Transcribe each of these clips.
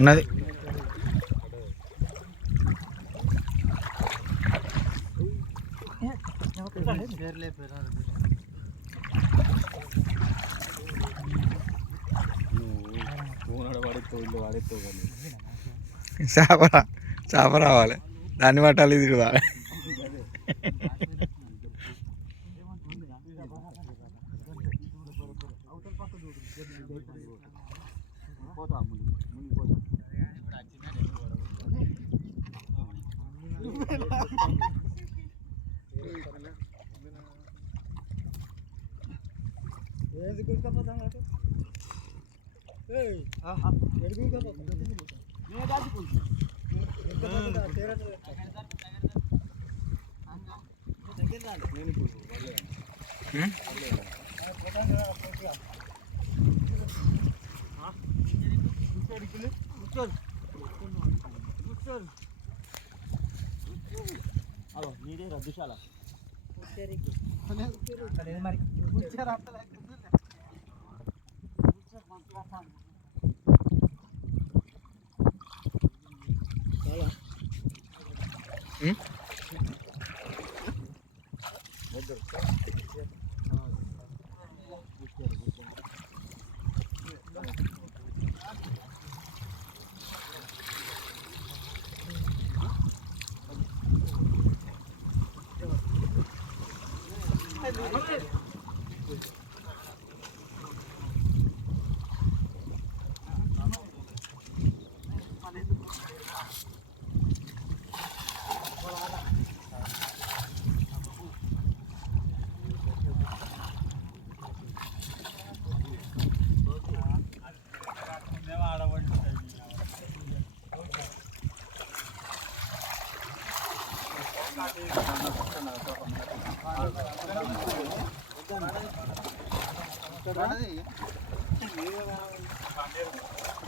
ఉన్నది చేప రావాలి, దాన్ని పట్టాలి, ఇది రావాలి. నీదే రద్దుశాల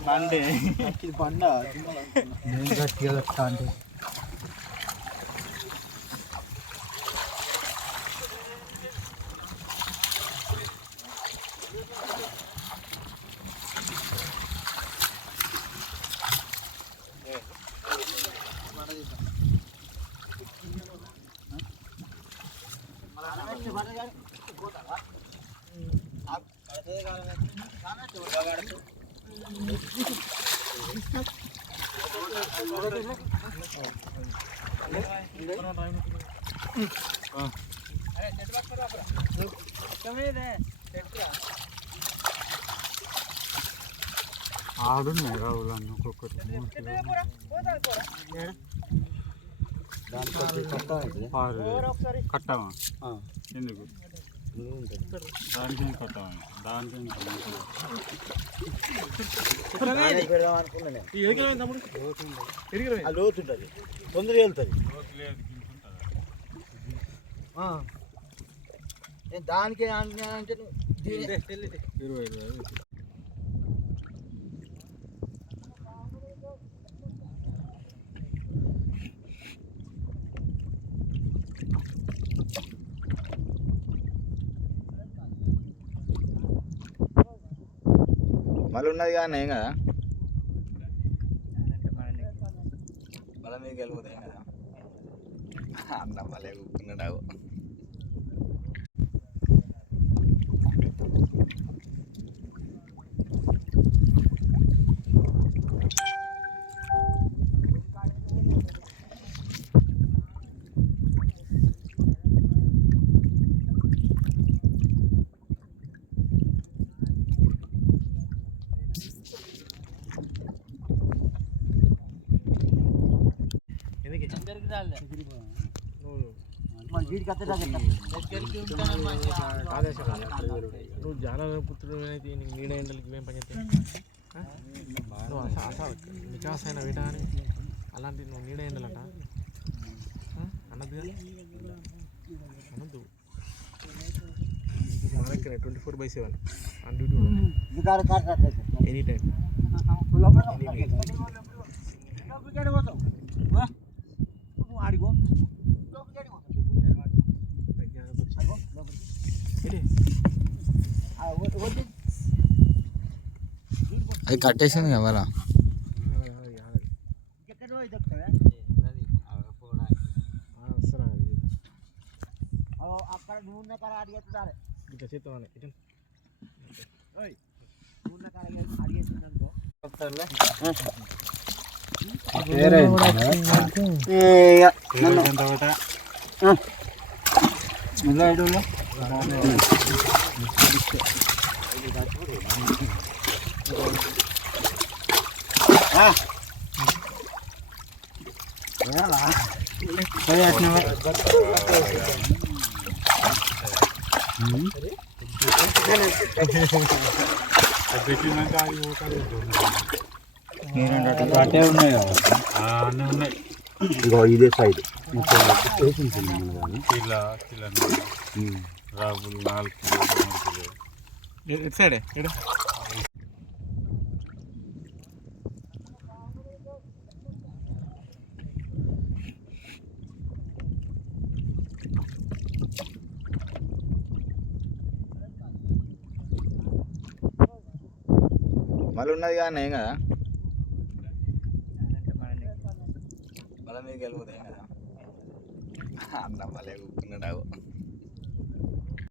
బండి బండ గట్టిగా అంటే ఆడున్నాయి రావులు అన్న ఒక్కొక్కటి కట్టమా ఎందుకు దానికి కట్టమా దానికి లోతుంటుంది తొందరగా వెళ్తుంది దానికి అంటే 20 మళ్ళీ ఉన్నది కానీ ఏం కదా, మళ్ళీ మీకు వెళ్ళిపోతాయి కదా అన్న మళ్ళీ కూర్చున్నాడు. నువ్వు జానపుత్రుడు అయితే నీడ ఎండలకి ఏం పని చేస్తావు? వికాస్ అయిన వేట అని అలాంటి నువ్వు నీడ ఎండలట అన్నది అనద్దు. మన దగ్గర 24/7 ఆన్ డ్యూటీ ఎనీ టైం. ఆడిగో అది కట్టేసింది ఎవరా అక్కడ నూనె కాడ అడిగేస్తున్నారు ఇట్లా చేద్దామని ఇట్లా నూనె కాడ అడిగేస్తుందనుకో ఇగో ఇదే సైడ్ రాబులు 4 కిలో ఎటు సైడే ఎడ మళ్ళీ ఉన్నది కానీ ఏం కదా మళ్ళీ మీకు వెళ్ళిపోతాయి కదా అన్న మళ్ళీ కూర్చున్నాడు